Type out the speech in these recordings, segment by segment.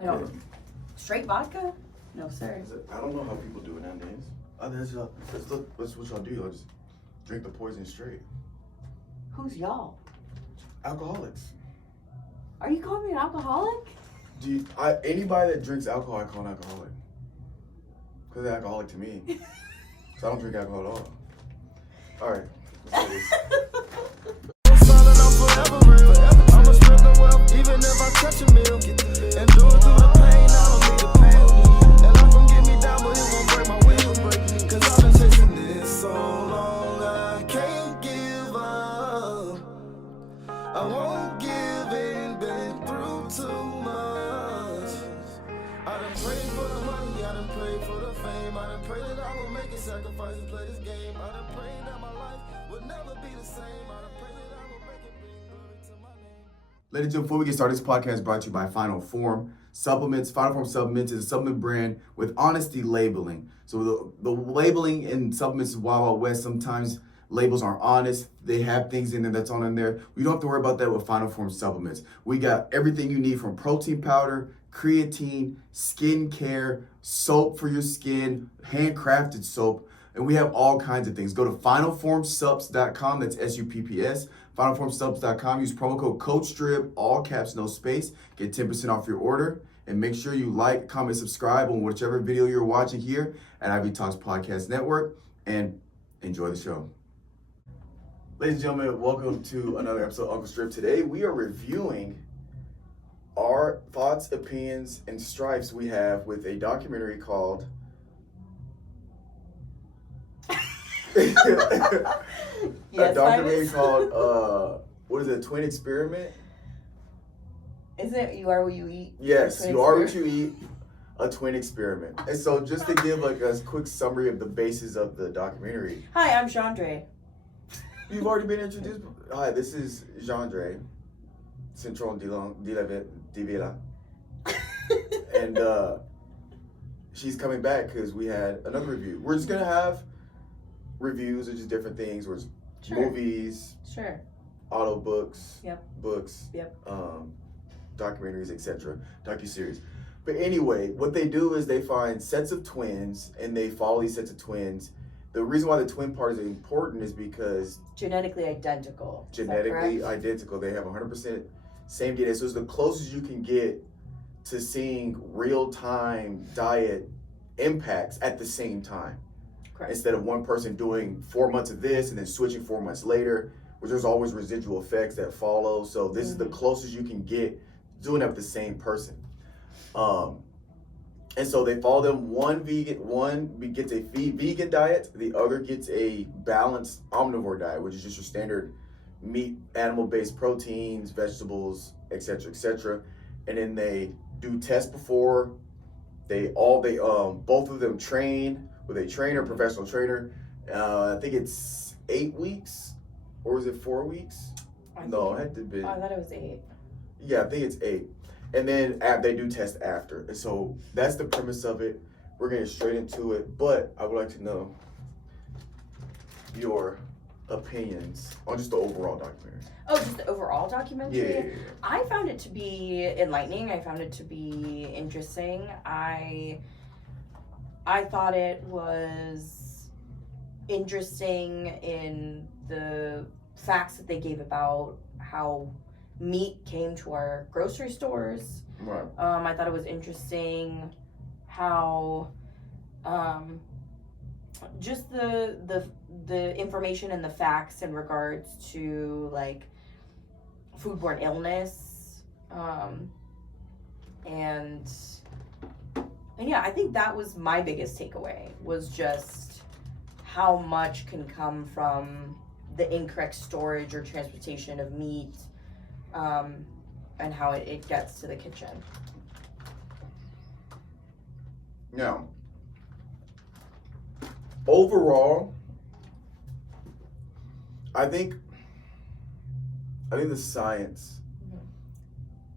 I don't. Straight vodka? No, sir. I don't know how people do it nowadays. That's what y'all do. Y'all just drink the poison straight. Who's y'all? Alcoholics. Are you calling me an alcoholic? Anybody that drinks alcohol, I call an alcoholic. Because they're alcoholic to me. So I don't drink alcohol at all. All right. Let's do this. I'ma strip the wealth, even if I touch a meal. And do it through the pain, I don't need a pain. And life gon' get me down, but it won't break my will. Cause I've been chasing this so long, I can't give up. I won't give in, been through too much. I done prayed for the money, I done prayed for the fame. I done prayed that I will make a sacrifice and play this game. I done prayed that my life would never be the same. I done prayed that I will make it bring glory to my name. Ladies and gentlemen, before we get started, this podcast is brought to you by Final Form Supplements. Final Form Supplements is a supplement brand with honesty labeling. So the labeling in supplements is Wild Wild West. Sometimes labels aren't honest. They have things in there that's on in there. We don't have to worry about that with Final Form Supplements. We got everything you need from protein powder, creatine, skin care, soap for your skin, handcrafted soap, and we have all kinds of things. Go to finalformsubs.com, that's SUPPS, finalformsubs.com, use promo code COACHSTRIB, all caps, no space, get 10% off your order, and make sure you like, comment, subscribe on whichever video you're watching here at Ivy Talks Podcast Network, and enjoy the show. Ladies and gentlemen, welcome to another episode of Uncle Strib. Today we are reviewing our thoughts, opinions, and stripes we have with a documentary called Yes, a documentary called what is it, Twin Experiment? Isn't it You Are What You Eat? Yes, You Are What You Eat, a Twin Experiment. And so just to give like a quick summary of the basis of the documentary. Hi, I'm Yanderee. You've already been introduced. Hi, this is Yanderee Cintron-Davila. And she's coming back because we had another review. We're just going to have reviews of just different things. Where Sure. Movies, Sure. auto books, Yep. books, Yep. Documentaries, etc., docu-series. But anyway, what they do is they find sets of twins and they follow these sets of twins. The reason why the twin part is important is because Genetically identical. Is that genetically correct? identical. They have 100% same DNA. So it's the closest you can get to seeing real-time diet impacts at the same time. Correct. Instead of one person doing 4 months of this and then switching 4 months later, which there's always residual effects that follow. So this is the closest you can get doing it with the same person. And so they follow them. One gets a vegan diet, the other gets a balanced omnivore diet, which is just your standard meat, animal-based proteins, vegetables, etc., etc. And then they do tests before both of them train with a trainer, professional trainer. I think it's 8 weeks, or is it 4 weeks? No, it had to be. I thought it was 8. Yeah, I think it's 8. And then they do test after. And so that's the premise of it. We're going to get straight into it. But I would like to know your opinions on just the overall documentary. Oh, just the overall documentary? Yeah. I found it to be enlightening. I found it to be interesting. I thought it was interesting in the facts that they gave about how meat came to our grocery stores. Right. I thought it was interesting how just the information and the facts in regards to like foodborne illness, and yeah, I think that was my biggest takeaway, was just how much can come from the incorrect storage or transportation of meat, and how it gets to the kitchen. Now, overall, I think the science.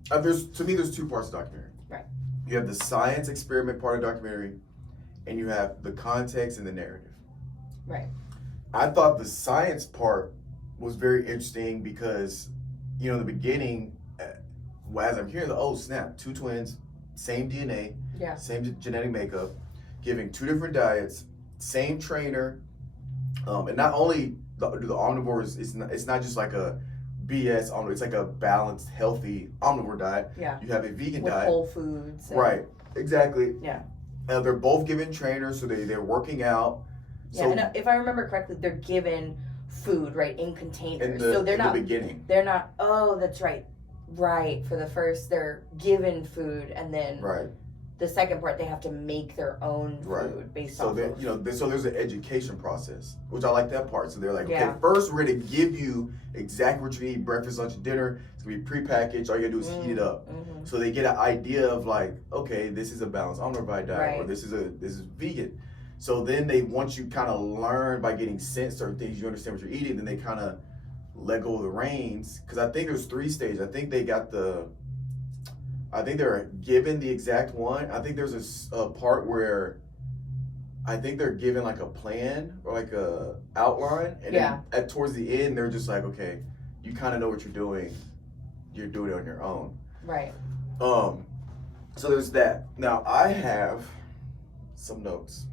There's 2 parts of the documentary. Right. You have the science experiment part of the documentary, and you have the context and the narrative. Right. I thought the science part was very interesting because, in the beginning, as I'm hearing, oh snap, 2 twins, same DNA, Yeah. same genetic makeup, giving 2 different diets, same trainer, and not only do the omnivores, it's not just like a BS omnivore, it's like a balanced, healthy omnivore diet. Yeah. You have a vegan With diet. whole foods. Right, exactly. Yeah. They're both given trainers, so they're working out. Yeah, and if I remember correctly, they're given food, right, in containers. So they're in not the beginning. They're not. Oh, that's right. Right. For the first, they're given food, and then Right. the second part, they have to make their own food Right. based So off there, of. so there's an education process, which I like that part. So they're like, Yeah. okay, first we're gonna give you exactly what you need: breakfast, lunch, and dinner. It's gonna be prepackaged. All you gotta do is heat it up. Mm-hmm. So they get an idea of like, okay, this is a balanced omnivore diet, or Right. this is vegan. So then once you kind of learn by getting sent certain things, you understand what you're eating. Then they kind of let go of the reins, because I think there's 3 stages. I think they're given the exact one. I think there's a part where I think they're given like a plan or like a outline, and then towards the end they're just like, okay, you kind of know what you're doing. You're doing it on your own. Right. So there's that. Now I have some notes.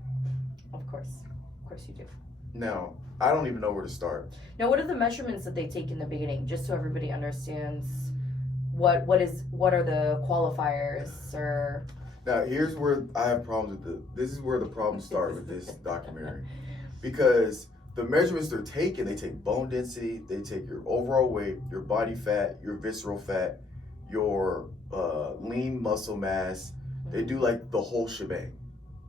Of course you do. Now I don't even know where to start. Now, what are the measurements that they take in the beginning, just so everybody understands what are the qualifiers or? Now here's where I have problems with this is where the problems start with this documentary, because the measurements they're taking, they take bone density, they take your overall weight, your body fat, your visceral fat, your lean muscle mass. They do like the whole shebang.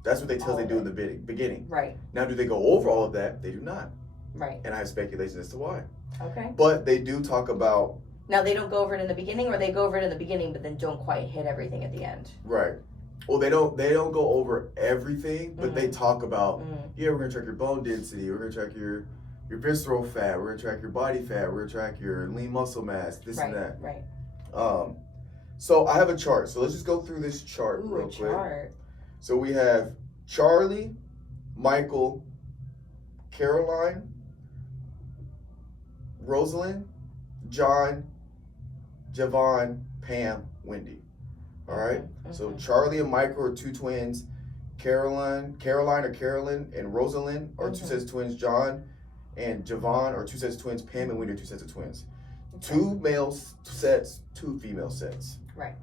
That's what they tell us they do in the beginning. Right. Now, do they go over all of that? They do not. Right. And I have speculation as to why. Okay. But they do talk about. Now, they don't go over it in the beginning, or they go over it in the beginning, but then don't quite hit everything at the end. Right. Well, they don't go over everything, but they talk about, we're gonna track your bone density, we're gonna track your visceral fat, we're gonna track your body fat, we're gonna track your lean muscle mass, this and that. Right. So I have a chart. So let's just go through this chart real quick. Chart. So we have Charlie, Michael, Caroline, Rosalind, John, Javon, Pam, Wendy. All right. So Charlie and Michael are 2 twins. Caroline or Carolyn and Rosalind are 2 sets of twins. John and Javon are 2 sets of twins. Pam and Wendy are 2 sets of twins. Okay. 2 male sets, 2 female sets. Right.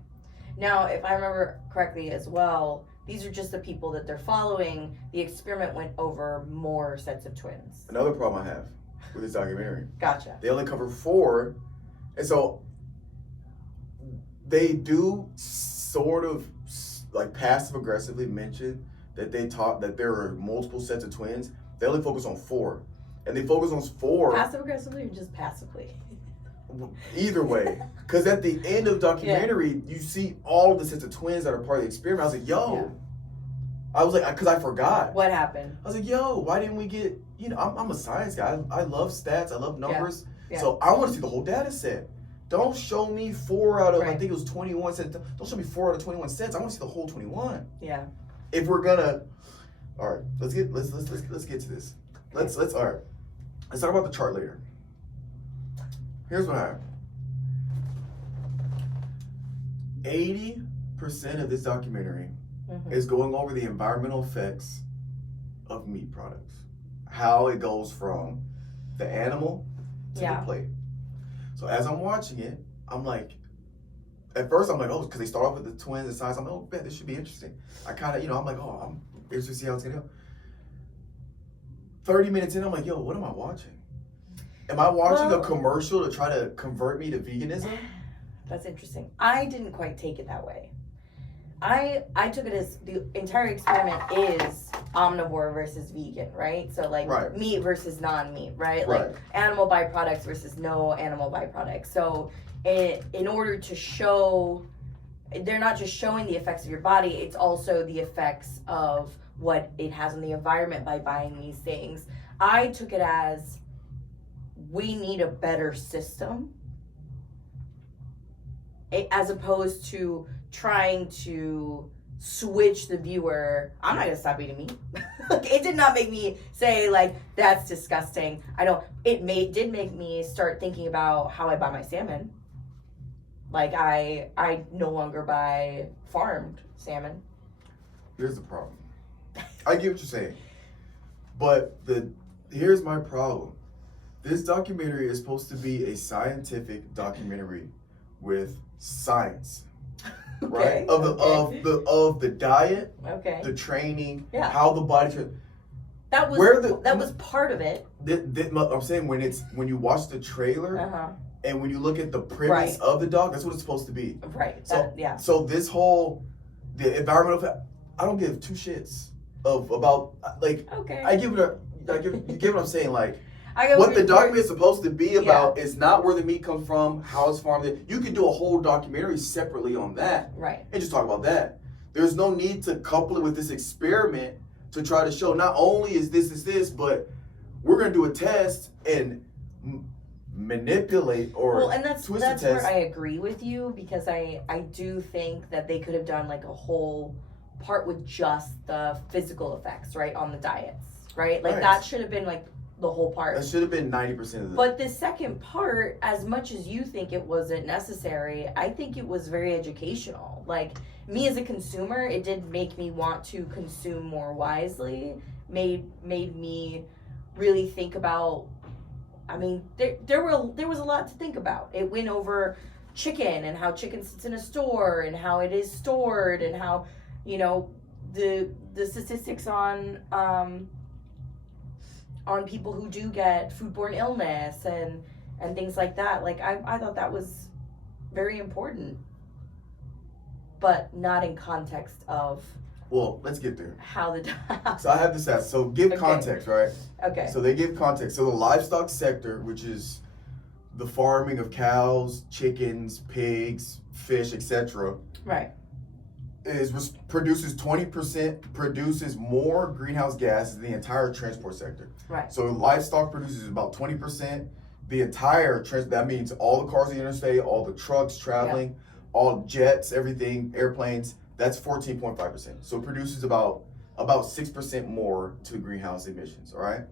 Now, if I remember correctly as well, these are just the people that they're following. The experiment went over more sets of twins. Another problem I have with this documentary. Gotcha. They only cover 4, and so they do sort of like passive aggressively mention that there are multiple sets of twins. They only focus on 4, and they focus on 4. Passive aggressively or just passively? Either way, because at the end of the documentary, you see all of the sets of twins that are part of the experiment. I was like, yo. I was like, because I forgot. What happened? I was like, yo, why didn't we get, I'm a science guy. I love stats. I love numbers. Yeah. So I want to see the whole data set. Don't show me 4 out of, I think it was 21 sets. Don't show me 4 out of 21 sets. I want to see the whole 21. Yeah. If we're gonna, all right, let's get to this. Let's all right. Let's talk about the chart later. Here's what I have. 80% of this documentary is going over the environmental effects of meat products. How it goes from the animal to the plate. So as I'm watching it, I'm like, at first I'm like, oh, because they start off with the twins and size. I'm like, oh, man, this should be interesting. I kind of, I'm like, oh, I'm interested to see how it's going to go. 30 minutes in, I'm like, yo, what am I watching? Am I watching a commercial to try to convert me to veganism? That's interesting. I didn't quite take it that way. I took it as the entire experiment is omnivore versus vegan, right? So like meat versus non-meat, right? Like animal byproducts versus no animal byproducts. So in order to show, they're not just showing the effects of your body, it's also the effects of what it has on the environment by buying these things. I took it as we need a better system as opposed to trying to switch the viewer. I'm not gonna stop eating meat. It did not make me say like that's disgusting. It did make me start thinking about how I buy my salmon. Like, I no longer buy farmed salmon. Here's the problem. I get what you're saying, but here's my problem. This documentary is supposed to be a scientific documentary with science, Okay, right? Of the diet, Okay. the training, Yeah. how the body. That was Where the- that was part of it. I'm saying when you watch the trailer Uh-huh. and when you look at the premise Right. of the doc, that's what it's supposed to be. Right. So yeah. So this whole the environmental, I don't give two shits about like. Okay. I give it a. You get what I'm saying? Like, I get what the you're- documentary is supposed to be about is not where the meat comes from, how it's farmed. You could do a whole documentary separately on that Right. and just talk about that. There's no need to couple it with this experiment to try to show not only is this, but we're gonna do a test and manipulate or Well, and that's twist the where test. I agree with you, because I do think that they could have done like a whole part with just the physical effects, right, on the diets, right? Like Right. that should have been like the whole part. That should have been 90% of the. But the second part, as much as you think it wasn't necessary, I think it was very educational. Like, me as a consumer, it did make me want to consume more wisely, made me really think about, I mean, there was a lot to think about. It went over chicken and how chicken sits in a store and how it is stored and how, you know, the statistics on people who do get foodborne illness and things like that. Like, I thought that was very important, but not in context of Well, let's get there. how the So I have this ask. So give Okay. context, right? okay. So they give context. So the livestock sector, which is the farming of cows, chickens, pigs, fish, etc., Right. produces 20% produces more greenhouse gases than the entire transport sector. Right. So livestock produces about 20%. The entire that means all the cars on the interstate, all the trucks traveling, all jets, everything, airplanes. That's 14.5%. So it produces about 6% more to the greenhouse emissions. All right.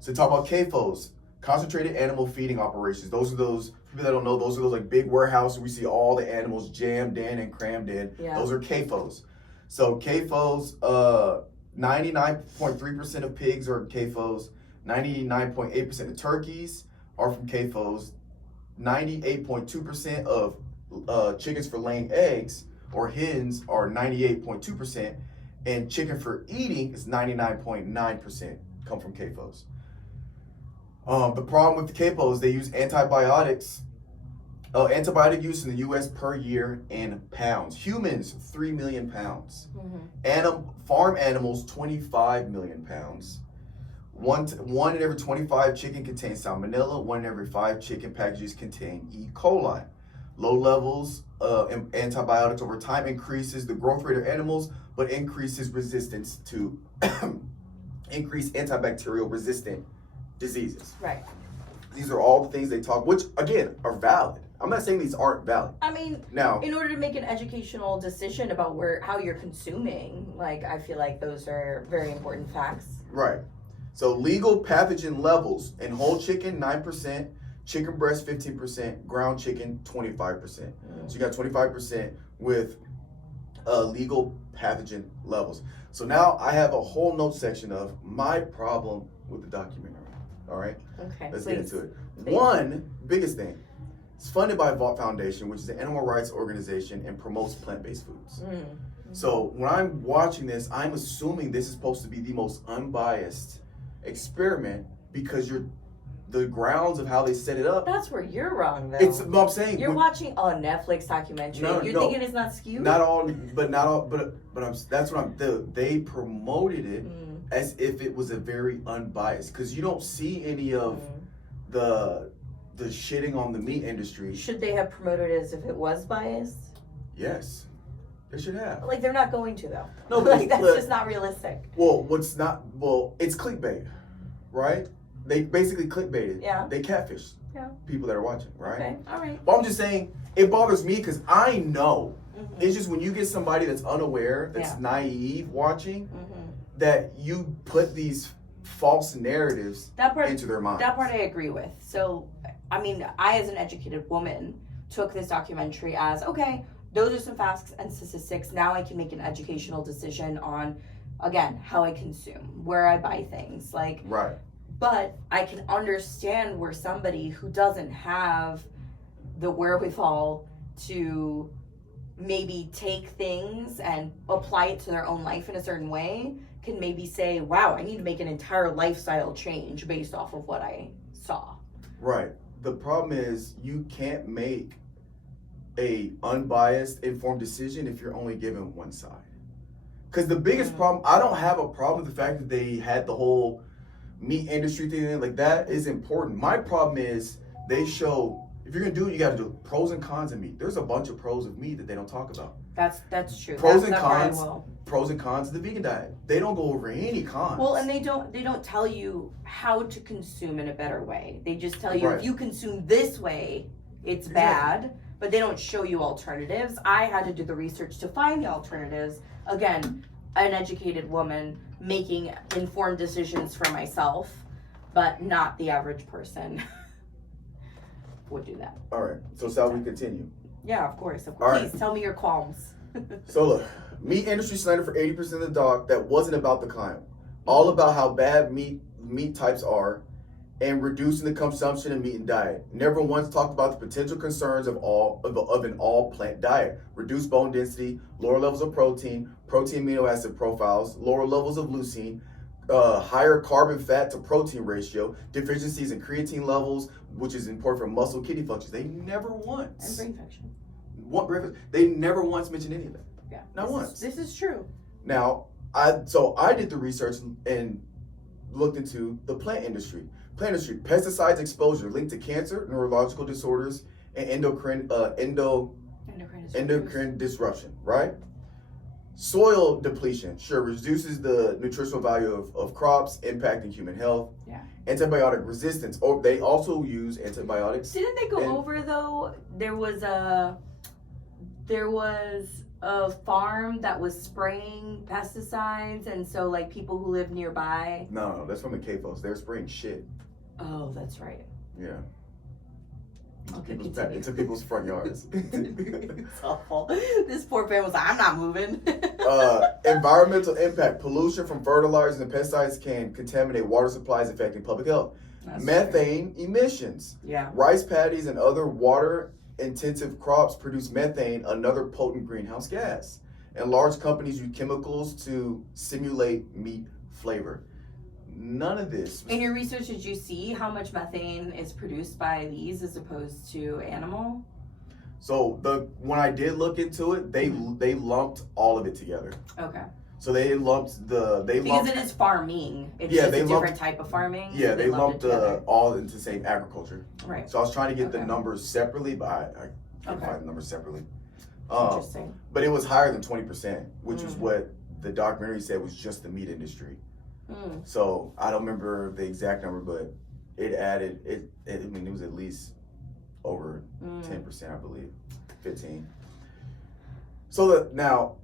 So talk about CAFOs, concentrated animal feeding operations. Those are those people that don't know. Those are those like big warehouses we see all the animals jammed in and crammed in. Yeah. Those are CAFOs. So CAFOs, 99.3% of pigs are CAFOs. 99.8% of turkeys are from CAFOs. 98.2% of chickens for laying eggs or hens are 98.2%, and chicken for eating is 99.9% come from CAFOs. The problem with the CAFOs, they use antibiotics. Antibiotic use in the U.S. per year in pounds. Humans, 3 million pounds. Mm-hmm. Farm animals, 25 million pounds. One in every 25 chicken contains salmonella. 1 in every 5 chicken packages contain E. coli. Low levels of antibiotics over time increases the growth rate of animals, but increases resistance to increased antibacterial resistant diseases. Right. These are all the things they talk, which again are valid. I'm not saying these aren't valid. I mean, Now, in order to make an educational decision about how you're consuming, like, I feel like those are very important facts. right. So legal pathogen levels in whole chicken, 9%, chicken breast, 15%, ground chicken, 25%. So you got 25% with legal pathogen levels. So now I have a whole note section of my problem with the documentary. All right, Okay. let's please. get into it. Please. One biggest thing, it's funded by Vault Foundation, which is an animal rights organization and promotes plant-based foods. So when I'm watching this, I'm assuming this is supposed to be the most unbiased experiment because the grounds of how they set it up. That's where you're wrong, though. No, I'm saying You're watching a Netflix documentary. No, You're no. thinking it's not skewed? not all, but that's what they promoted it as if it was a very unbiased, because you don't see any of the shitting on the meat industry. Should they have promoted it as if it was biased? Yes, they should have. Like, they're not going to, though. No, but like, that's look, just not realistic. Well, it's clickbait, right? They basically clickbaited. Yeah. They catfish Yeah. people that are watching, right? Okay, all right. But I'm just saying, it bothers me because I know. Mhm. It's just when you get somebody that's unaware, that's Yeah. naive watching, Mhm. that you put these false narratives That part, into their minds. That part I agree with. So, I mean, I as an educated woman took this documentary as, okay, those are some facts and statistics. Now I can make an educational decision on, again, how I consume, where I buy things. Like, Right. But I can understand where somebody who doesn't have the wherewithal to maybe take things and apply it to their own life in a certain way can maybe say, wow, I need to make an entire lifestyle change based off of what I saw. Right. The problem is you can't make a unbiased, informed decision if you're only given one side. Because the biggest problem, I don't have a problem with the fact that they had the whole meat industry thing, like that is important. My problem is they show, if you're gonna do it, you gotta do pros and cons of meat. There's a bunch of pros of meat that they don't talk about. That's true. Pros and That part I cons. will. Pros and cons of the vegan diet. They don't go over any cons. Well, and they don't tell you how to consume in a better way. They just tell you Right. if you consume this way, it's bad, but they don't show you alternatives. I had to do the research to find the alternatives. Again, an educated woman making informed decisions for myself, but not the average person would do that. All right. So shall we continue? Yeah, of course. All right. Please tell me your qualms. So look, meat industry slander for 80% of the doc that wasn't about the climate. All about how bad meat types are and reducing the consumption of meat and diet. Never once talked about the potential concerns of an all plant diet. Reduced bone density, lower levels of protein amino acid profiles, lower levels of leucine, higher carbon fat to protein ratio, deficiencies in creatine levels, which is important for muscle kidney functions. They never once. And brain function. They never once mentioned any of that. Yeah. Not once. This is true. Now, I did the research and looked into the plant industry. Plant industry, pesticides exposure linked to cancer, neurological disorders, and endocrine disruption, right? Soil depletion, sure, reduces the nutritional value of crops, impacting human health. Yeah. Antibiotic resistance, or they also use antibiotics. Didn't they go over though? There was a farm that was spraying pesticides, and so like people who live nearby. No, that's from the CAFOs. They're spraying shit. Oh, that's right. Yeah. Okay, Into people's front yards. It's awful. This poor man was like, I'm not moving. Environmental impact. Pollution from fertilizers and pesticides can contaminate water supplies, affecting public health. That's Methane emissions. Yeah. Rice paddies and other water-intensive crops produce methane, another potent greenhouse gas. And large companies use chemicals to simulate meat flavor. None of this. In your research, did you see how much methane is produced by these as opposed to animal? So when I did look into it, they lumped all of it together. Okay. So they lumped because it is farming. It's Yeah, just they a different lumped- type of farming. Yeah, so they lumped it together. all into the same agriculture. Right. So I was trying to get the Okay. numbers separately, but I couldn't Okay. find the numbers separately. Interesting. But it was higher than 20%, which is Mm. what the documentary said was just the meat industry. Mm. So I don't remember the exact number, but it added it. I mean, it was at least over 10%, I believe, 15. So now,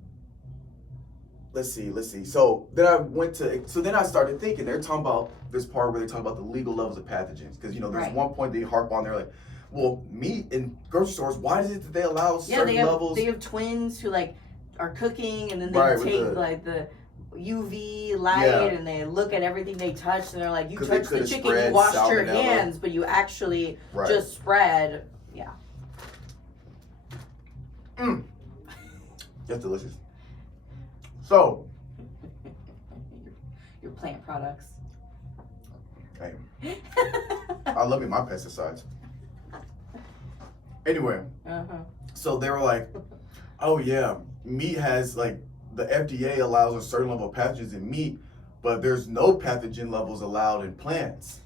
let's see. So then I started thinking. They're talking about this part where they talk about the legal levels of pathogens, because there's Right. one point they harp on. They're like, well, meat in grocery stores. Why is it that they allow certain levels? They have twins who like are cooking, and then they Right, with take the- like the UV light, Yeah. and they look at everything they touch, and they're like, you 'Cause they touched the coulda chicken, spread you washed your salmonella. hands, but you actually Right. just spread. Yeah. That's delicious. So, Your plant products. hey, I love my pesticides. Anyway, so they were like, oh yeah, meat has like, the FDA allows a certain level of pathogens in meat, but there's no pathogen levels allowed in plants.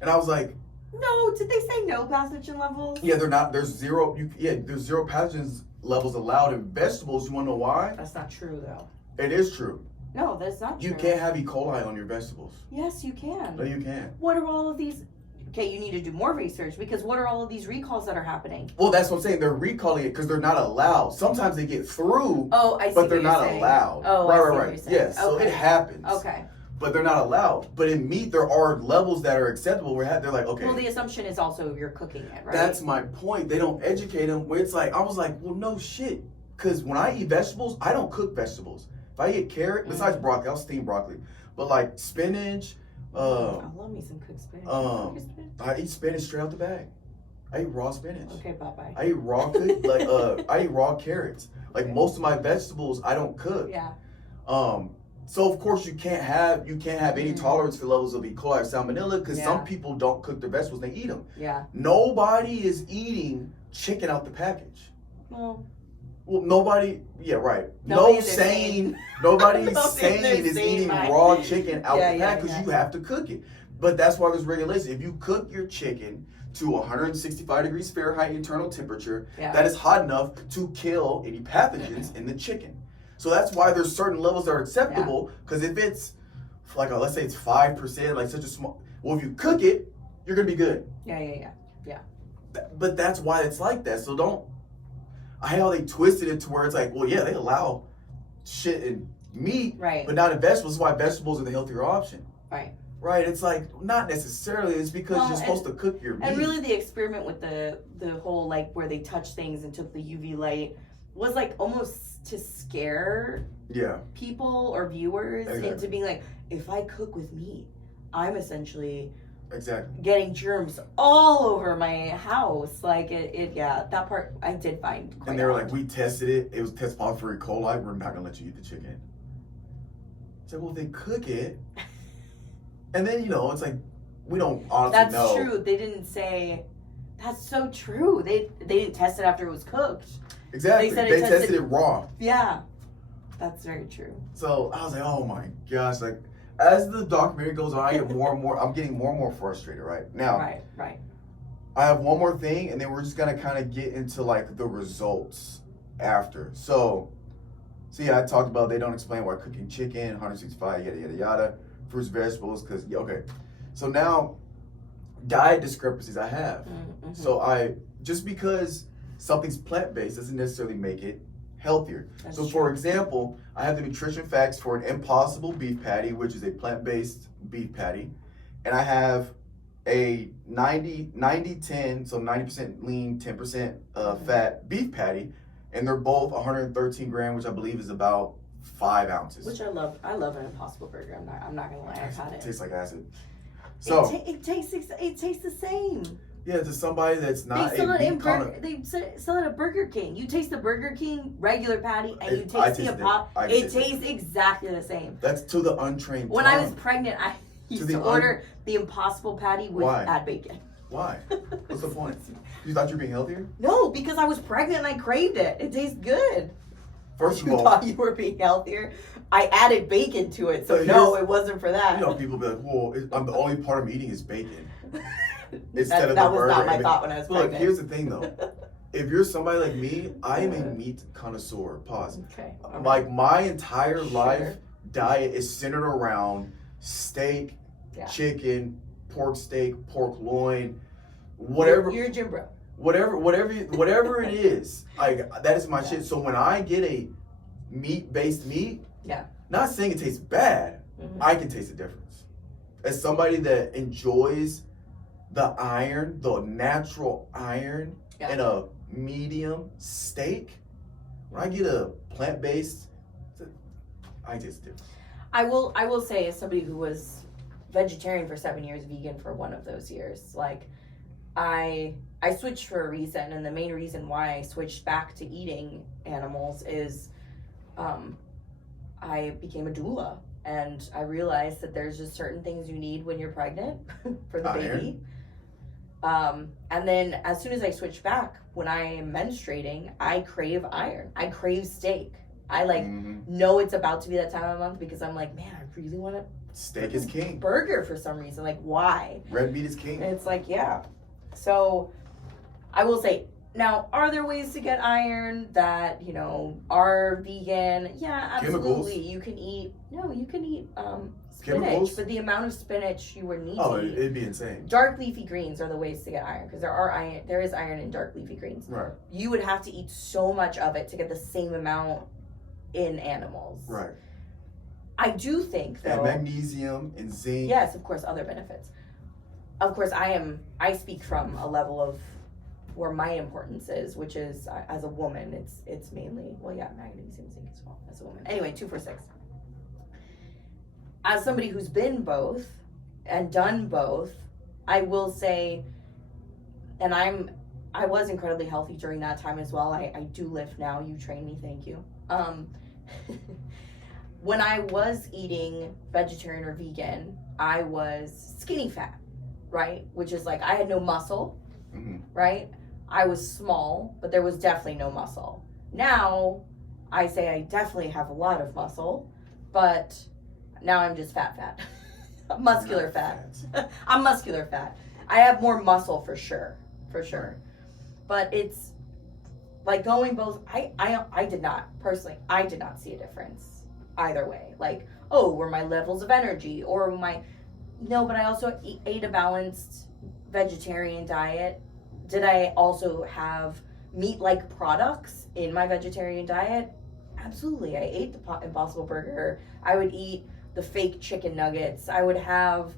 And I was like, No, did they say no pathogen levels? yeah, they're not. There's zero. There's zero pathogens levels allowed in vegetables. You want to know why? That's not true, though. It is true. No, that's not true. You can't have E. coli on your vegetables. Yes, you can. No, you can't. What are all of these? Okay, you need to do more research, because what are all of these recalls that are happening? Well, that's what I'm saying. They're recalling it because they're not allowed. Sometimes they get through, Oh, I see. but they're what you're not saying. allowed. Oh, I see what right. you're saying. Yes, so Okay. it happens. Okay. but they're not allowed. But in meat, there are levels that are acceptable. Where they're like, okay. Well, the assumption is also you're cooking it, right? That's my point. They don't educate them. Where it's like, I was like, well, no shit. Because when I eat vegetables, I don't cook vegetables. If I eat carrot, besides broccoli, I'll steam broccoli. But like spinach, I love me some cooked spinach. I eat spinach straight out the bag. I eat raw spinach. Okay, bye-bye. I eat raw cooked, I eat raw carrots. Like most of my vegetables, I don't cook. Yeah. So of course you can't have any tolerance for levels of E. coli or salmonella because some people don't cook their vegetables, they eat them. Yeah. Nobody is eating chicken out the package. Well, nobody. Yeah, right. Nobody Nobody's sane is eating raw chicken out the pack because you have to cook it. But that's why there's regulations. If you cook your chicken to 165 degrees Fahrenheit internal temperature, that is hot enough to kill any pathogens in the chicken. So that's why there's certain levels that are acceptable. Because if it's like, let's say it's 5%, like such a small. Well, if you cook it, you're gonna be good. Yeah. But that's why it's like that. So don't. I hate how they twisted it to where it's like, well, yeah, they allow shit in meat, right, but not in vegetables. That's why vegetables are the healthier option. Right. It's like, not necessarily. It's because you're supposed to cook your meat. And really the experiment with the whole, like, where they touched things and took the UV light was, like, almost to scare people or viewers into being like, if I cook with meat, I'm essentially getting germs all over my house. Like, that part I did find quite And they were like, we tested it. It was test positive for E. coli. We're not going to let you eat the chicken. I said, well, they cook it. And then, it's like, we don't honestly know. That's true. They didn't say, that's so true. They didn't test it after it was cooked. Exactly. They tested it raw. Yeah. That's very true. So I was like, oh my gosh. Like, as the documentary goes on, I get more and more, I'm getting more and more frustrated right now. Right. I have one more thing, and then we're just going to kind of get into, like, the results after. So yeah, I talked about they don't explain why cooking chicken, 165, yada, yada, yada. Fruits, vegetables, because so now diet discrepancies I have. So just because something's plant-based doesn't necessarily make it healthier. So for example, I have the nutrition facts for an Impossible beef patty, which is a plant-based beef patty, and I have a 90-10, so 90% lean, 10% fat beef patty, and they're both 113 grams, which I believe is about 5 ounces. Which I love. I love an Impossible burger. I'm not gonna lie. I've had it. It tastes like acid. So it tastes the same. Yeah, to somebody that's not. They sell it at Burger King. You taste the Burger King regular patty, and you taste the Impossible. It tastes exactly the same. That's to the untrained. When I was pregnant, I used to order the Impossible patty with add bacon. Why? What's the point? You thought you were being healthier? No, because I was pregnant and I craved it. It tastes good. First of all, you thought you were being healthier. I added bacon to it, so no, it wasn't for that. People be like, "Well, the only part I'm eating is bacon." That was not my thought when I was pregnant. Look, here's the thing, though. If you're somebody like me, I am a meat connoisseur. Pause. Okay. Like my entire life diet is centered around steak, chicken, pork steak, pork loin, whatever. You're a gym bro. Whatever it is, that is my shit. So when I get a meat-based meat, not saying it tastes bad, I can taste the difference. As somebody that enjoys the iron, the natural iron in a medium steak, when I get a plant-based, I taste the difference. I will say, as somebody who was vegetarian for 7 years, vegan for one of those years, like, I switched for a reason, and the main reason why I switched back to eating animals is I became a doula, and I realized that there's just certain things you need when you're pregnant for the baby. And then as soon as I switch back, when I am menstruating, I crave iron. I crave steak. I know it's about to be that time of month because I'm like, man, I really want to. Steak is king. Burger for some reason. Like, why? Red meat is king. And it's like, So I will say, now, are there ways to get iron that, are vegan? Yeah, absolutely. Chemicals. You can eat spinach, Chemicals? but the amount of spinach you would need to eat. It'd be insane. Dark leafy greens are the ways to get iron because there is iron in dark leafy greens. Right. You would have to eat so much of it to get the same amount in animals. Right. I do think, though. And magnesium and zinc. Yes, of course, other benefits. Of course, I speak from a level of where my importance is, which is as a woman, it's mainly, well, yeah, magnesium, zinc as well as a woman. Anyway, 2 for 6. As somebody who's been both and done both, I will say, and I was incredibly healthy during that time as well. I do lift now. You train me, thank you. When I was eating vegetarian or vegan, I was skinny fat, right? Which is like, I had no muscle, right? I was small, but there was definitely no muscle. Now, I say I definitely have a lot of muscle, but now I'm just fat. Muscular fat. I'm muscular fat. I have more muscle for sure. But it's like going both. I did not personally. I did not see a difference either way. Like, oh, were my levels of energy or no? But I also ate a balanced vegetarian diet. Did I also have meat-like products in my vegetarian diet? Absolutely. I ate the Impossible Burger. I would eat the fake chicken nuggets. I would have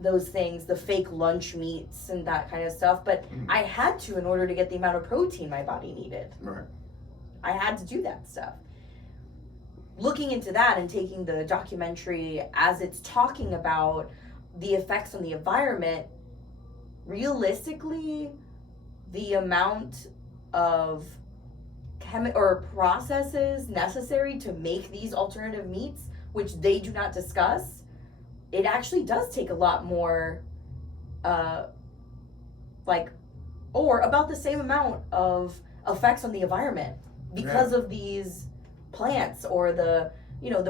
those things, the fake lunch meats and that kind of stuff. But I had to in order to get the amount of protein my body needed. Right. I had to do that stuff. Looking into that and taking the documentary as it's talking about the effects on the environment, realistically, the amount of processes necessary to make these alternative meats, which they do not discuss, it actually does take a lot more, or about the same amount of effects on the environment because of these plants or the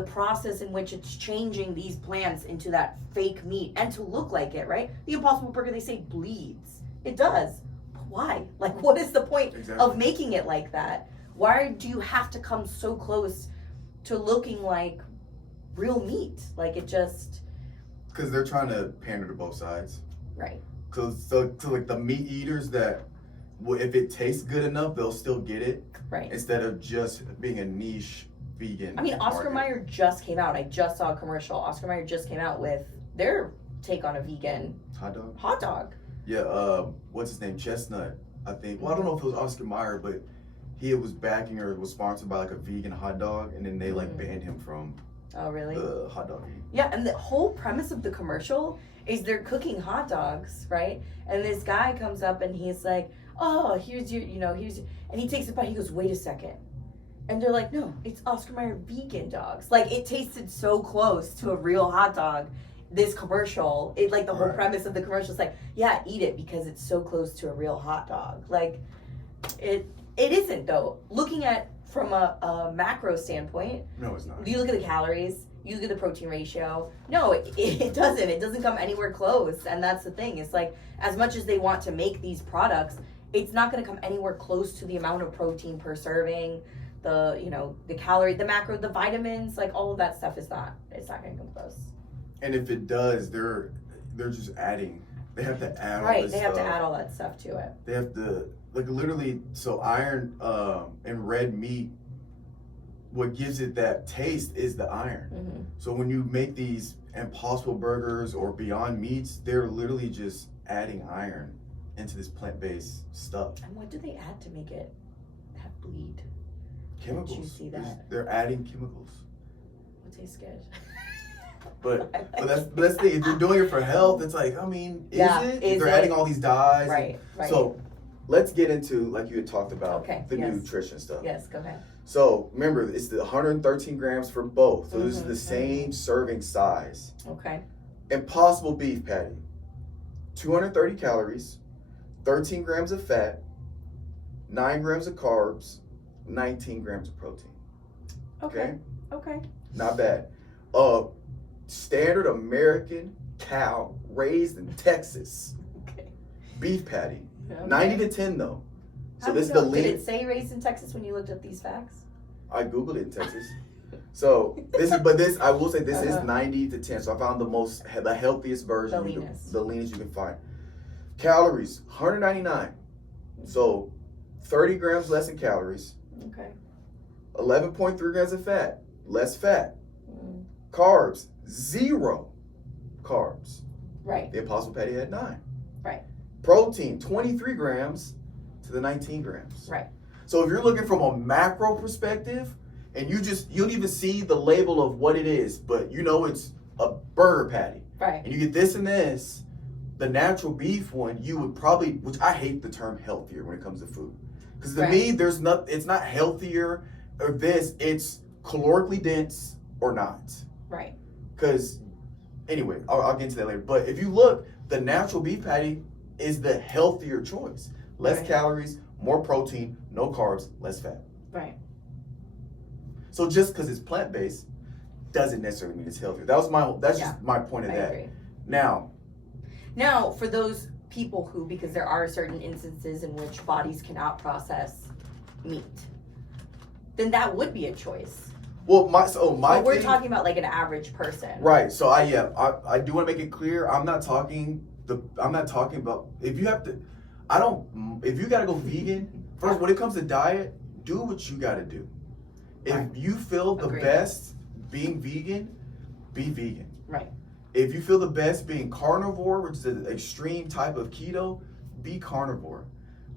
process in which it's changing these plants into that fake meat and to look like it, right? The Impossible Burger, they say bleeds. It does. But why? Like, what is the point of making it like that? Why do you have to come so close to looking like real meat? Like, it just... Because they're trying to pander to both sides. Right. So like the meat eaters that, if it tastes good enough, they'll still get it. Right. Instead of just being a niche vegan. I mean, Oscar Mayer just came out. I just saw a commercial. Oscar Mayer just came out with their take on a vegan hot dog. Yeah, what's his name? Chestnut, I think. Well, I don't know if it was Oscar Mayer, but he was backing or was sponsored by like a vegan hot dog, and then they like banned him from the hot dog eating. Yeah, and the whole premise of the commercial is they're cooking hot dogs, right? And this guy comes up and he's like, oh, here's your, and he takes it back. He goes, wait a second. And they're like, no, it's Oscar Mayer vegan dogs. Like, it tasted so close to a real hot dog. This commercial, the whole premise of the commercial is like, yeah, eat it because it's so close to a real hot dog. Like, it isn't, though. Looking at from a macro standpoint, no, it's not. You look at the calories, you look at the protein ratio. No, it doesn't. It doesn't come anywhere close. And that's the thing. It's like, as much as they want to make these products, it's not going to come anywhere close to the amount of protein per serving, the calorie, the macro, the vitamins, like all of that stuff it's not going to come close. And if it does, they're just adding. They have to add all this stuff. Right, they have to add all that stuff to it. They have to, literally, so iron and red meat, what gives it that taste is the iron. Mm-hmm. So when you make these Impossible Burgers or Beyond Meats, they're literally just adding iron into this plant-based stuff. And what do they add to make it bleed? Chemicals. Did you see that? They're adding chemicals. It tastes good. But that's the thing. If you're doing it for health, it's like, I mean, is it? They're adding all these dyes. Right. So let's get into, like you had talked about, the nutrition stuff. Yes, go ahead. So remember, it's the 113 grams for both. So this is the same serving size. Okay. Impossible beef patty, 230 calories, 13 grams of fat, 9 grams of carbs, 19 grams of protein. Okay. Not bad. Standard American cow raised in Texas. Okay. Beef patty. 90 to 10 though. So this is the lean. Did it say raised in Texas when you looked up these facts? I Googled it in Texas. So I will say this is 90 to 10. So I found the healthiest version, the leanest you can find. Calories, 199. So 30 grams less in calories. Okay. 11.3 grams of fat, less fat. Carbs, 0 carbs. Right. The Apostle Patty had 9. Right. Protein, 23 grams to the 19 grams. Right. So if you're looking from a macro perspective, and you don't even see the label of what it is, but you know it's a burger patty. Right. And you get this and this, the natural beef one, you would probably, which I hate the term healthier when it comes to food. Because to me, it's not healthier or this, it's calorically dense or not. Right. Because, anyway, I'll get into that later. But if you look, the natural beef patty is the healthier choice. Less calories, more protein, no carbs, less fat. Right. So just because it's plant-based doesn't necessarily mean it's healthier. That's just my point of I that. agree. Now, for those people who, because there are certain instances in which bodies cannot process meat, then that would be a choice. well, But we're talking about like an average person. Right. So I do want to make it clear. I'm not talking about if you have to. If you gotta go vegan, first when it comes to diet, do what you gotta do. If you feel the best being vegan, be vegan. Right. If you feel the best being carnivore, which is an extreme type of keto, be carnivore.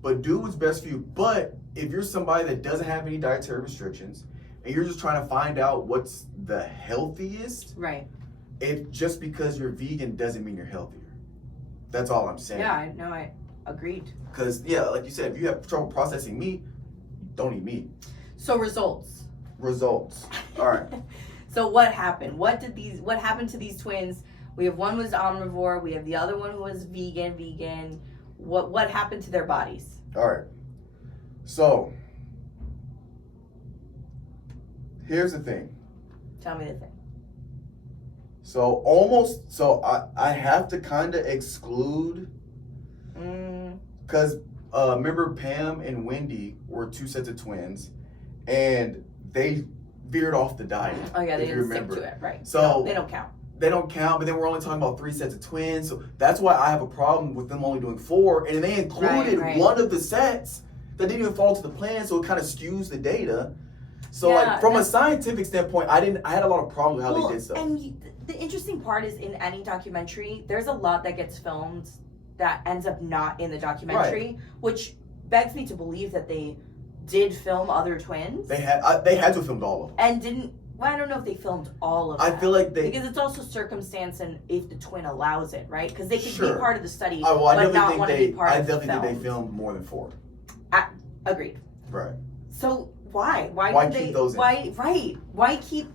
But do what's best for you. But if you're somebody that doesn't have any dietary restrictions and you're just trying to find out what's the healthiest, Right. just because you're vegan doesn't mean you're healthier. That's all I'm saying. Yeah, I agreed. Because, like you said, if you have trouble processing meat, don't eat meat. So results. All right. So what happened? What happened to these twins? We have one was omnivore. We have the other one who was vegan. What happened to their bodies? All right. So, here's the thing. Tell me the thing. So I have to kind of exclude, because remember Pam and Wendy were 2 sets of twins, and they veered off the diet. Oh yeah, they if you didn't remember. stick to it, right? So No, they don't count. They don't count, but then we're only talking about 3 sets of twins, so that's why I have a problem with them only doing 4, and they included one of the sets that didn't even fall to the plan, so it kind of skews the data. So from a scientific standpoint, I had a lot of problems with how they did stuff. And the interesting part is in any documentary, there's a lot that gets filmed that ends up not in the documentary, which begs me to believe that they did film other twins. They had to have filmed all of them. And didn't. Well, I don't know if they filmed all of them. I feel like because it's also circumstance and if the twin allows it, right? Because they could be part of the study, I but not want to be part of the film. I definitely think they filmed more than 4. Agreed. Right. So why? Why keep they, those in? Why keep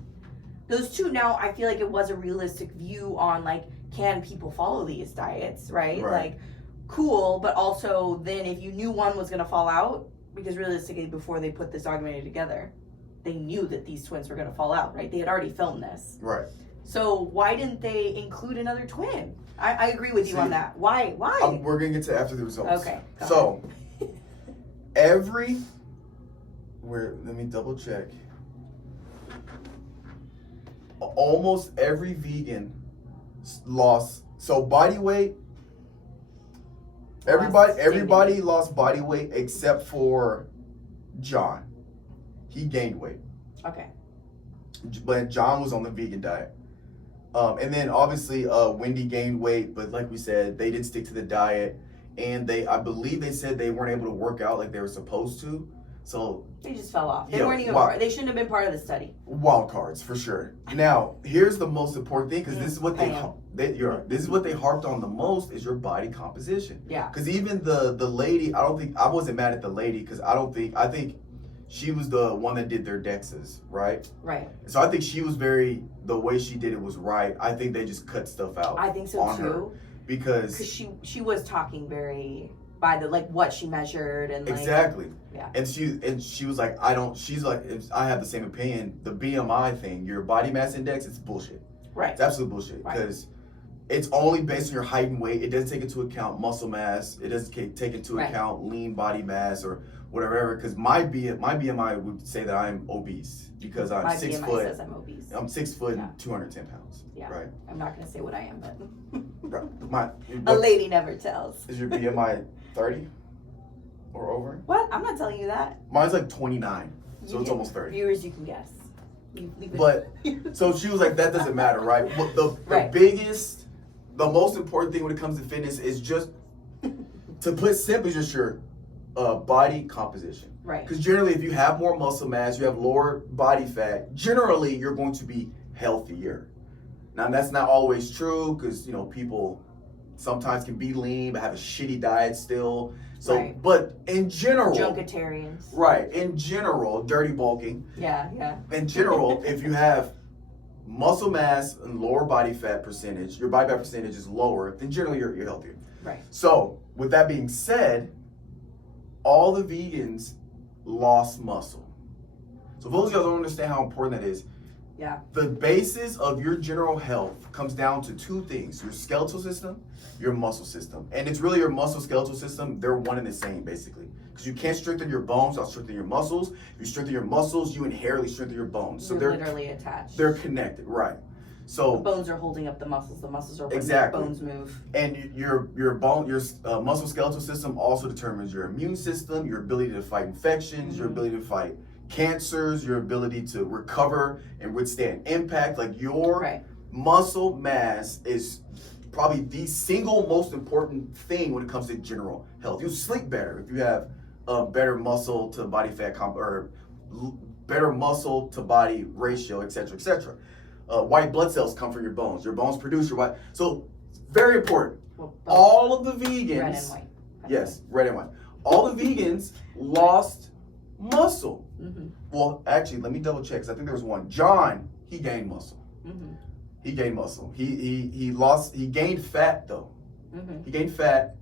those 2? Now I feel like it was a realistic view on like, can people follow these diets, right? Like, cool, but also then if you knew one was gonna fall out, because realistically before they put this documentary together, they knew that these twins were gonna fall out, right? They had already filmed this. Right. So why didn't they include another twin? I agree with you on that. Why? We're gonna get to after the results. Okay. So let me double check. Almost every vegan lost body weight. Everybody lost body weight except for John. He gained weight. Okay. But John was on the vegan diet. And then obviously Wendy gained weight, but like we said, they didn't stick to the diet. And I believe they said they weren't able to work out like they were supposed to. So they just fell off. They weren't even they shouldn't have been part of the study. Wild cards for sure. Now, here's the most important thing, because this is what this is what they harped on the most, is your body composition. Yeah. Because even the lady, I wasn't mad at the lady, because I think she was the one that did their DEXAs, right? Right. So I think she was the way she did it was right. I think they just cut stuff out. I think so too. Because she was talking very by the what she measured and exactly. Yeah. And she was like, she's like, I have the same opinion. The BMI thing, your body mass index, it's bullshit. Right. It's absolute bullshit, because it's only based on your height and weight. It doesn't take into account muscle mass. It doesn't take into account lean body mass or whatever. Because my BMI would say that I'm obese, because I'm 6 BMI foot. Says I'm obese. I'm 6 foot and 210 pounds. Yeah. Right. I'm not gonna say what I am, but right. A lady never tells. Is your BMI 30 or over? What? I'm not telling you that. Mine's like 29, so it's almost 30. Viewers, you can guess. Leave it. But so she was like, that doesn't matter, right? But the Right. biggest, the most important thing when it comes to fitness is just, to put simply, just your body composition. Right. Because generally, if you have more muscle mass, you have lower body fat, generally you're going to be healthier. Now that's not always true, because you know people sometimes can be lean but have a shitty diet still. So, Right. but in general, Junkatarians. right? In general, dirty bulking. Yeah. In general, if you have muscle mass and lower body fat percentage, your body fat percentage is lower, then generally you're healthier. Right. So, with that being said, all the vegans lost muscle. So, for those of you who don't understand how important that is, Yeah. the basis of your general health comes down to two things: your skeletal system, your muscle system. And it's really your muscle skeletal system, they're one and the same basically. Because you can't strengthen your bones without strengthening your muscles. If you strengthen your muscles, you inherently strengthen your bones. So You're they're literally attached. they're connected, right? The So bones are holding up the muscles. The muscles are making Exactly. the bones move. and your muscle skeletal system also determines your immune system, your ability to fight infections, your ability to fight cancers, your ability to recover and withstand impact. Like your Right. muscle mass is probably the single most important thing when it comes to general health. You'll sleep better if you have a better muscle to body fat better muscle to body ratio, etc., etc. White blood cells come from your bones. Your bones produce your white. So very important. Well, both All of the vegans, red and white. yes, red and white. All the vegans lost muscle. Mm-hmm. Well, actually, let me double check, because I think there was one. John, he gained muscle. Mm-hmm. He gained muscle. He gained fat though. Mm-hmm. He gained fat,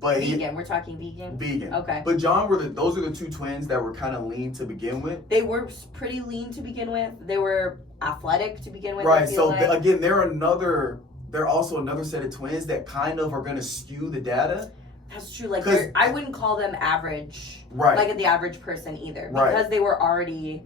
but Vegan. We're talking vegan. vegan. Okay. But John those are the two twins that were kind of lean to begin with. They were pretty lean to begin with. They were athletic to begin with. I Right. feel So like. again, they're also another set of twins that kind of are going to skew the data. That's true. Like 'Cause- I wouldn't call them average. Right. Like the average person either, Right. because they were already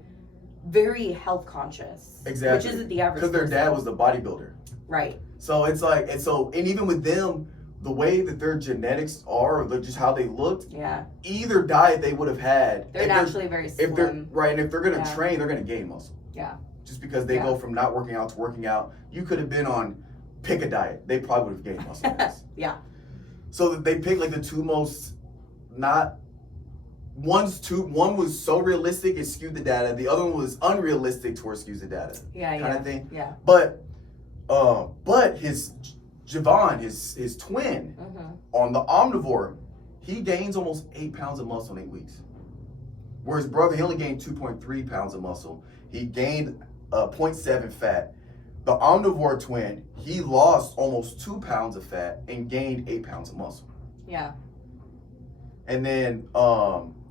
very health conscious. Exactly. Which isn't the average. Because their person. dad was the bodybuilder. Right. So it's like, and even with them, the way that their genetics are, or just how they looked, Yeah. either diet they would have had. They're if naturally very if they're slim. right, and if they're gonna Yeah. train, they're gonna gain muscle. Yeah. Just because they Yeah. go from not working out to working out, you could have been on pick a diet. They probably would have gained muscle mass. Yeah. So that they picked like the two most not. One was so realistic it skewed the data. The other one was unrealistic to where it skews the data. Yeah. Kind of thing. Yeah. But his Javon, his twin, Mm-hmm. on the omnivore, he gains almost 8 pounds of muscle in 8 weeks. Whereas brother, he only gained 2.3 pounds of muscle. He gained 0.7 fat. The omnivore twin, he lost almost 2 pounds of fat and gained 8 pounds of muscle. Yeah. And then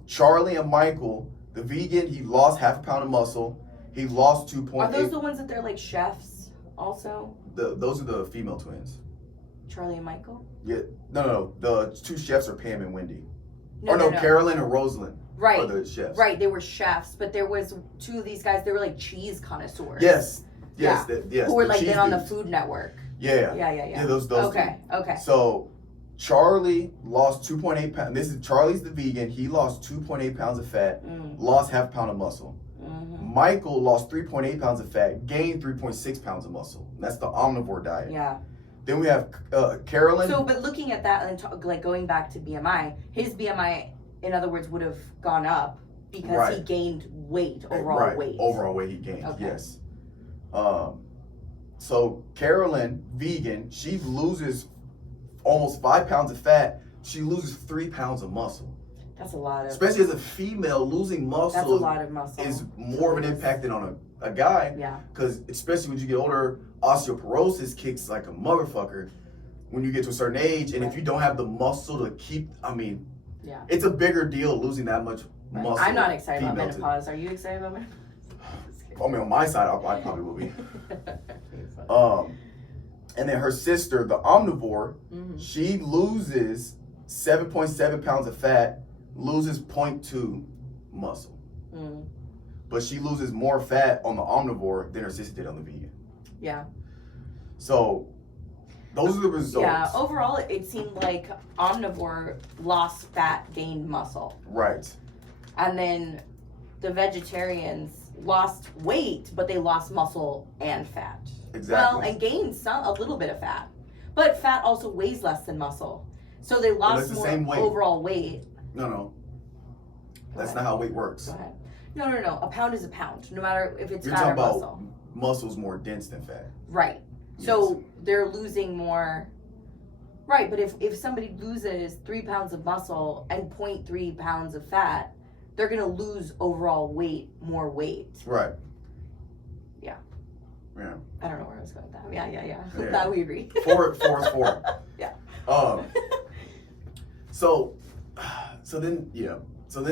Charlie and Michael, the vegan, he lost 0.5 pound of muscle. He lost 2.8. Are those the ones that they're like chefs also? Those are the female twins. Charlie and Michael? Yeah, no. The two chefs are Pam and Wendy. No. Carolyn and Rosalind Right. are the chefs. Right, they were chefs, but there was two of these guys. They were like cheese connoisseurs. Yes. Yeah. Yes. Who were the like cheese then on the dudes. Food Network. Yeah. Yeah. Those Okay. two. Okay. So Charlie lost 2.8 pounds. This is Charlie's the vegan. He lost 2.8 pounds of fat, lost 0.5 pound of muscle. Mm-hmm. Michael lost 3.8 pounds of fat, gained 3.6 pounds of muscle. That's the omnivore diet. Yeah. Then we have Carolyn. So, but looking at that and like going back to BMI, his BMI, in other words, would have gone up because Right. he gained weight, overall weight. Overall weight he gained, Okay. yes. So Carolyn, vegan, she loses almost 5 pounds of fat. She loses 3 pounds of muscle. That's a lot of. Especially as a female, losing That's a muscle lot of muscle. is more of an impact than on a guy. Yeah. Because especially when you get older, osteoporosis kicks like a motherfucker when you get to a certain age. And if you don't have the muscle to keep, Yeah. it's a bigger deal losing that much muscle. I'm not excited about female to- menopause. Are you excited about menopause? on my side, I probably will be. And then her sister, the omnivore, she loses 7.7 pounds of fat, loses 0.2 muscle. But she loses more fat on the omnivore than her sister did on the vegan. Yeah. So those are the results. Yeah. Overall, it seemed like omnivore lost fat, gained muscle. Right. And then the vegetarians lost weight, but they lost muscle and fat. Exactly. Well, and gained a little bit of fat. But fat also weighs less than muscle. So they lost the more same weight. overall weight. No. That's not how weight works. Go ahead. No. A pound is a pound, no matter if it's You're fat or talking about muscle. muscle's more dense than fat. Right. Yes. So they're losing more. Right, but if somebody loses 3 pounds of muscle and 0.3 pounds of fat, they're going to lose overall more weight. Right. Yeah. Yeah. I don't know where I was going with that. Yeah. Yeah. That we agree. Four is four. Yeah. So then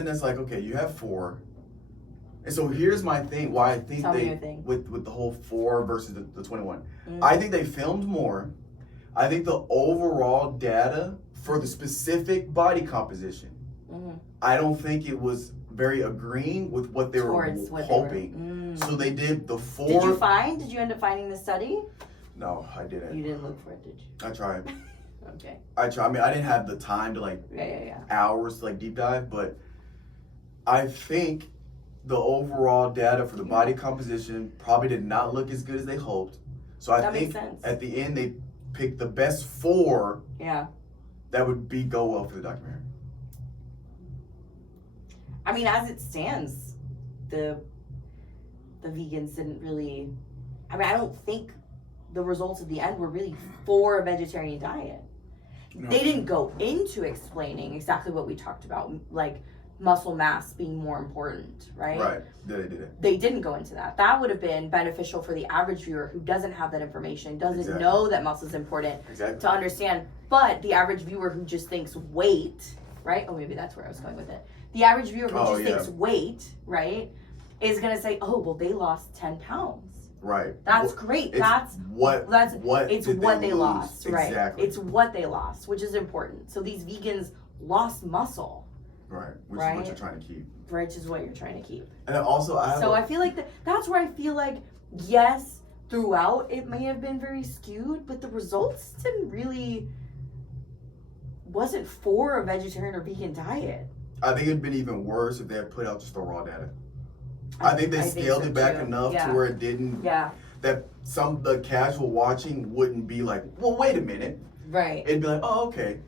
it's like, okay, you have 4. And so here's my thing, why I think Tell me your thing. with the whole 4 versus the 21. Mm. I think they filmed more. I think the overall data for the specific body composition, I don't think it was very agreeing with what they were hoping. So they did the 4. Did you end up finding the study? No, I didn't. You didn't look for it, did you? I tried. Okay. I tried. I mean, I didn't have the time to hours to deep dive, but I think the overall data for the body composition probably did not look as good as they hoped. So I think at the end they picked the best 4. Yeah. That would go well for the documentary. I mean, as it stands, the vegans didn't really. I mean, I don't think the results at the end were really for a vegetarian diet. No. They didn't go into explaining exactly what we talked about, like muscle mass being more important, right? Right. They didn't. They didn't go into that. That would have been beneficial for the average viewer who doesn't have that information, doesn't know that muscle is important to understand. But the average viewer who just thinks weight, right? Oh, maybe that's where I was going with it. The average viewer who just thinks weight, right, is going to say, oh, well, they lost 10 pounds. Right. That's great. It's what they lost, right? Exactly. It's what they lost, which is important. So these vegans lost muscle. Right. Which is what you're trying to keep. Which is what you're trying to keep. And then also I feel like that's where I feel like, yes, throughout it may have been very skewed, but the results wasn't for a vegetarian or vegan diet. I think it'd been even worse if they had put out just the raw data. I think they scaled it back enough to where it didn't. Yeah. That the casual watching wouldn't be like, well, wait a minute. Right. It'd be like, oh, okay.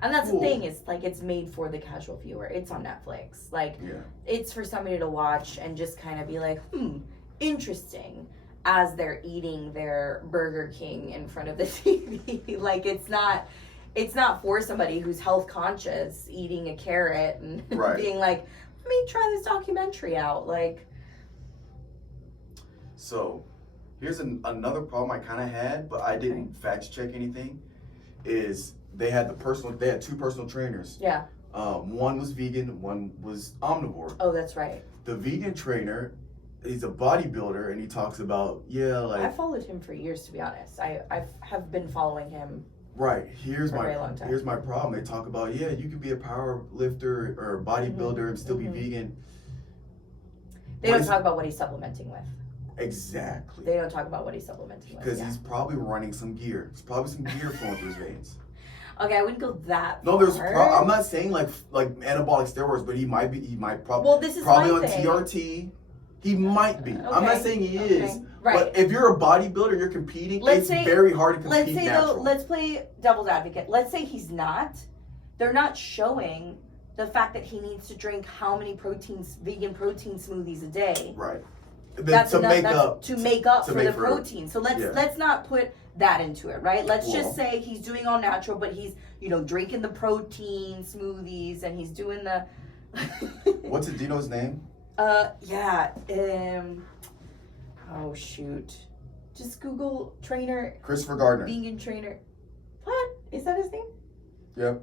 And that's the thing, is like it's made for the casual viewer. It's on Netflix. It's for somebody to watch and just kind of be like, interesting, as they're eating their Burger King in front of the TV. Like it's not for somebody who's health conscious eating a carrot and being like, let me try this documentary out. Like. So, here's another problem I kind of had, but I didn't fact check anything. Is they had 2 personal trainers. Yeah. One was vegan, one was omnivore. Oh, that's right. The vegan trainer, he's a bodybuilder, and he talks about I followed him for years, to be honest. I have been following him. Right. Here's my problem. They talk about you can be a power lifter or a bodybuilder and still be vegan. They don't talk about what he's supplementing with. Exactly. They don't talk about what he's supplementing with. Because he's probably running some gear. There's probably some gear flowing through his veins. Okay, I wouldn't go that far. No, I'm not saying like anabolic steroids, but he might probably. Well, this is probably on TRT. He might be. Okay. I'm not saying he is. Right. But if you're a bodybuilder, you're competing. It's very hard to compete. Let's play devil's advocate. Let's say he's not. They're not showing the fact that he needs to drink how many vegan protein smoothies a day. Right. To make up for the protein. So let's not put that into it, right? Let's just say he's doing all natural, but he's drinking the protein smoothies and he's doing the. What's it? Do you know his name? Yeah. Oh shoot! Just Google trainer. Christopher Gardner. Vegan trainer. What is that his name? Yep.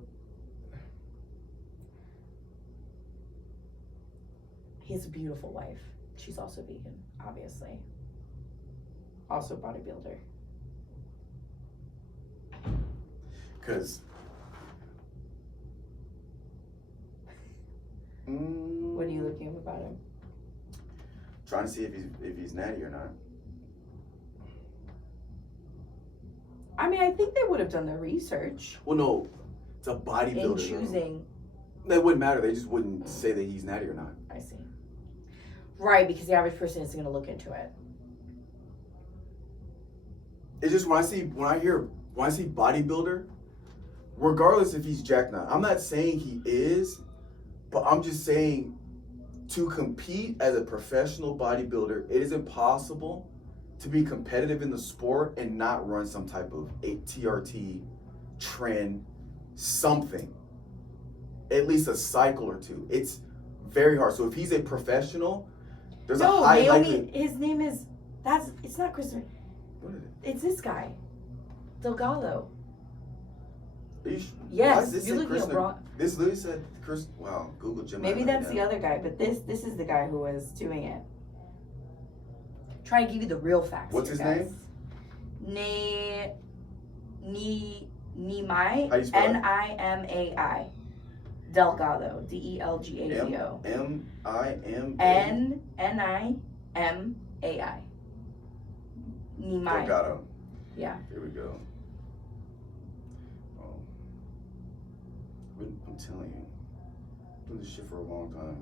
He has a beautiful wife. She's also vegan, obviously. Also bodybuilder. Because. What are you looking up about him? Trying to see if he's natty or not. I mean, I think they would have done their research. Well, no, it's a bodybuilder. In choosing. That wouldn't matter. They just wouldn't say that he's natty or not. I see. Right, because the average person isn't going to look into it. It's just when I see bodybuilder, regardless if he's jacked or not, I'm not saying he is, but I'm just saying to compete as a professional bodybuilder, it is impossible to be competitive in the sport and not run some type of TRT trend, something, at least a cycle or two. It's very hard. So if he's a professional, there's a high likelihood. His name is, it's not Christopher. What is it? It's this guy, Delgado. Yes, you're looking up wrong. This literally said Chris. Wow, Google Gemini. Maybe that's the other guy, but this is the guy who was doing it. Trying to give you the real facts. What's his name? Nimai. How do you spell it? Nimai. Delgado. Delgado. Nimai. Nimai. Nimai. Delgado. Yeah. Here we go. Oh. I'm telling you, I've done this shit for a long time.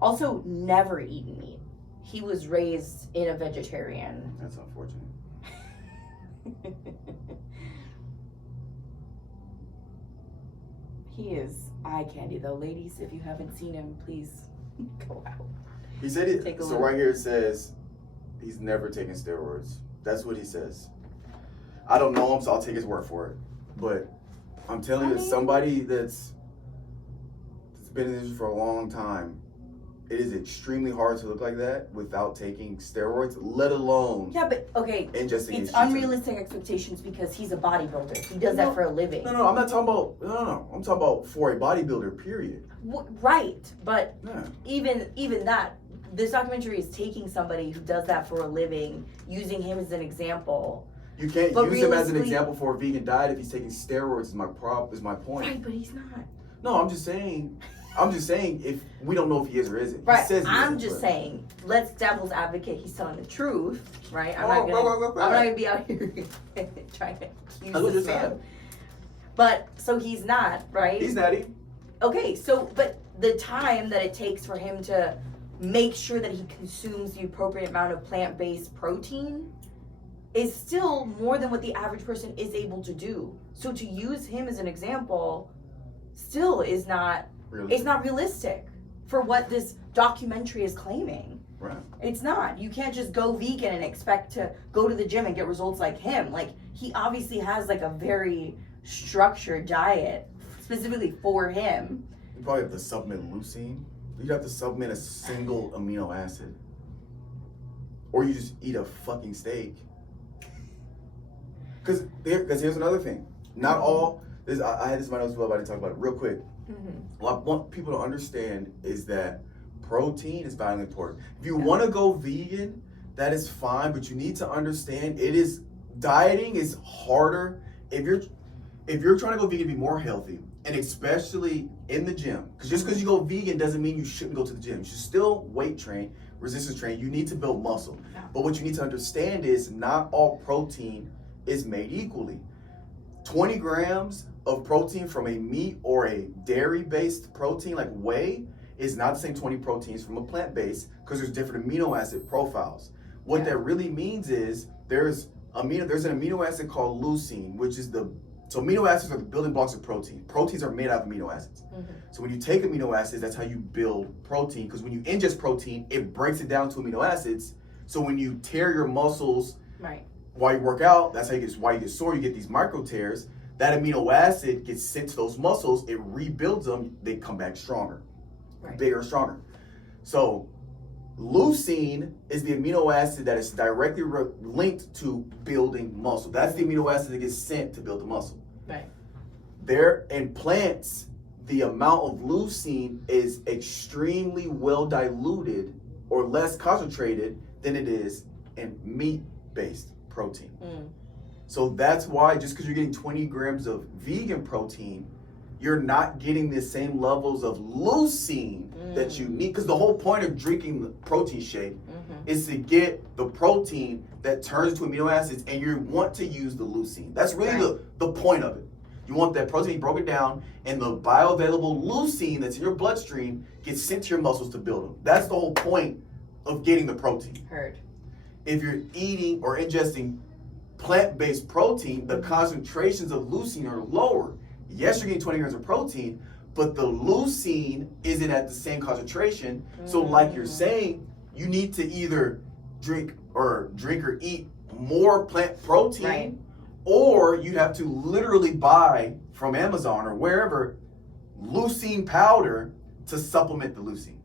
Also, never eaten meat. He was raised in a vegetarian. That's unfortunate. He is eye candy, though. Ladies, if you haven't seen him, please go out. He said it. Take a So look. right here it says he's never taken steroids. That's what he says. I don't know him, so I'll take his word for it. But I'm telling you, somebody that's been in this for a long time, it is extremely hard to look like that without taking steroids, let alone Yeah, but okay, ingesting. it's unrealistic expectations because he's a bodybuilder. He does that for a living. No, I'm not talking about. No. I'm talking about for a bodybuilder. Period. Right, but Yeah. even that, this documentary is taking somebody who does that for a living, using him as an example. You can't But use him as an realistically- example for a vegan diet if he's taking steroids. Is my point. Right, but he's not. No, I'm just saying if we don't know if he is or isn't. Right, He says he I'm isn't, just but- saying, let's devil's advocate. He's telling the truth, right? I'm Oh, not gonna be out here trying to accuse That's what this you man. said. But so he's not, right? He's natty. Okay, so but the time that it takes for him to make sure that he consumes the appropriate amount of plant-based protein is still more than what the average person is able to do. So to use him as an example still is not Really? it's not realistic for what this documentary is claiming. Right. It's not. You can't just go vegan and expect to go to the gym and get results like him. Like, he obviously has like a very structured diet specifically for him. You probably have to supplement leucine. You'd have to supplement a single amino acid. Or you just eat a fucking steak. Because here's another thing. Not all, I had this in my notes as well, but I didn't talk about it real quick. What I want people to understand is that protein is vitally important. If you want to go vegan, that is fine, but you need to understand dieting is harder if you're trying to go vegan to be more healthy, and especially in the gym. Because just because you go vegan doesn't mean you shouldn't go to the gym. You should still weight train, resistance train. You need to build muscle. Yeah. But what you need to understand is not all protein is made equally. 20 grams of protein from a meat or a dairy-based protein like whey is not the same 20 proteins from a plant-based, because there's different amino acid profiles. What that really means is there's an amino acid called leucine, which is so amino acids are the building blocks of protein. Proteins are made out of amino acids. So when you take amino acids, that's how you build protein, because when you ingest protein, it breaks it down to amino acids. So when you tear your muscles Right. while you work out, that's why you get sore, you get these micro tears. That amino acid gets sent to those muscles, it rebuilds them, they come back stronger, bigger and stronger. So leucine is the amino acid that is directly linked to building muscle. That's the amino acid that gets sent to build the muscle. Right. There in plants, the amount of leucine is extremely well diluted or less concentrated than it is in meat-based protein. So that's why just because you're getting 20 grams of vegan protein, you're not getting the same levels of leucine that you need. Because the whole point of drinking the protein shake is to get the protein that turns into amino acids, and you want to use the leucine. That's really the point of it. You want that protein broken down, and the bioavailable leucine that's in your bloodstream gets sent to your muscles to build them. That's the whole point of getting the protein. Heard. If you're eating or ingesting plant-based protein, the concentrations of leucine are lower. Yes, you're getting 20 grams of protein, but the leucine isn't at the same concentration. So like you're saying, you need to either drink or eat more plant protein, Right. or you have to literally buy from Amazon or wherever leucine powder to supplement the leucine.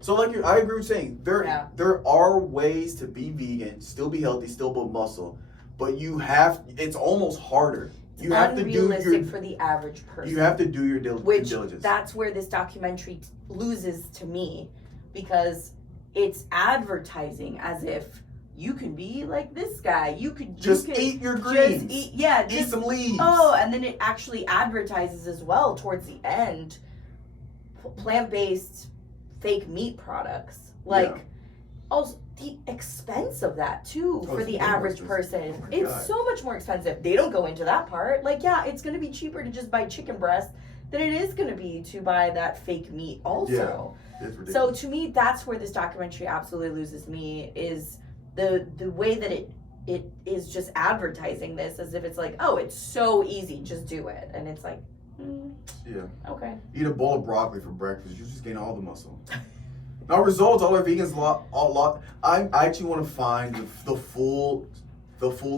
So like I agree with saying, there are ways to be vegan, still be healthy, still build muscle, but it's almost harder. You have to do unrealistic for the average person. You have to do your due diligence. That's where this documentary loses to me, because it's advertising as if you can be like this guy. You could eat your greens. Eat some leaves. Oh, and then it actually advertises as well towards the end plant-based fake meat products. Also the expense of that too for the average person. It's so much more expensive. They don't go into that part. It's going to be cheaper to just buy chicken breast than it is going to be to buy that fake meat also. Yeah, it's ridiculous. So to me, that's where this documentary absolutely loses me, is the way that it is just advertising this as if it's like, oh, it's so easy, just do it. And it's like, okay. Eat a bowl of broccoli for breakfast. You just gain all the muscle. Now, results, all our vegans I actually want to find the full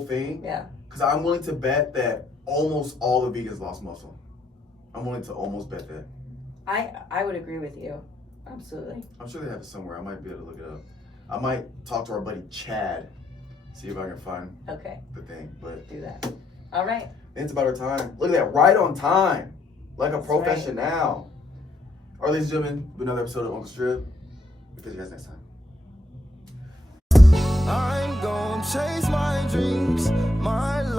thing. Yeah. Because I'm willing to bet that almost all the vegans lost muscle. I'm willing to almost bet that. I would agree with you. Absolutely. I'm sure they have it somewhere. I might be able to look it up. I might talk to our buddy Chad, see if I can find the thing. But do that. All right. It's about our time. Look at that, right on time, like a professional. Right. All right, ladies and gentlemen, another episode of Uncle Strib. We'll catch you guys next time. I'm gonna chase my dreams, my life.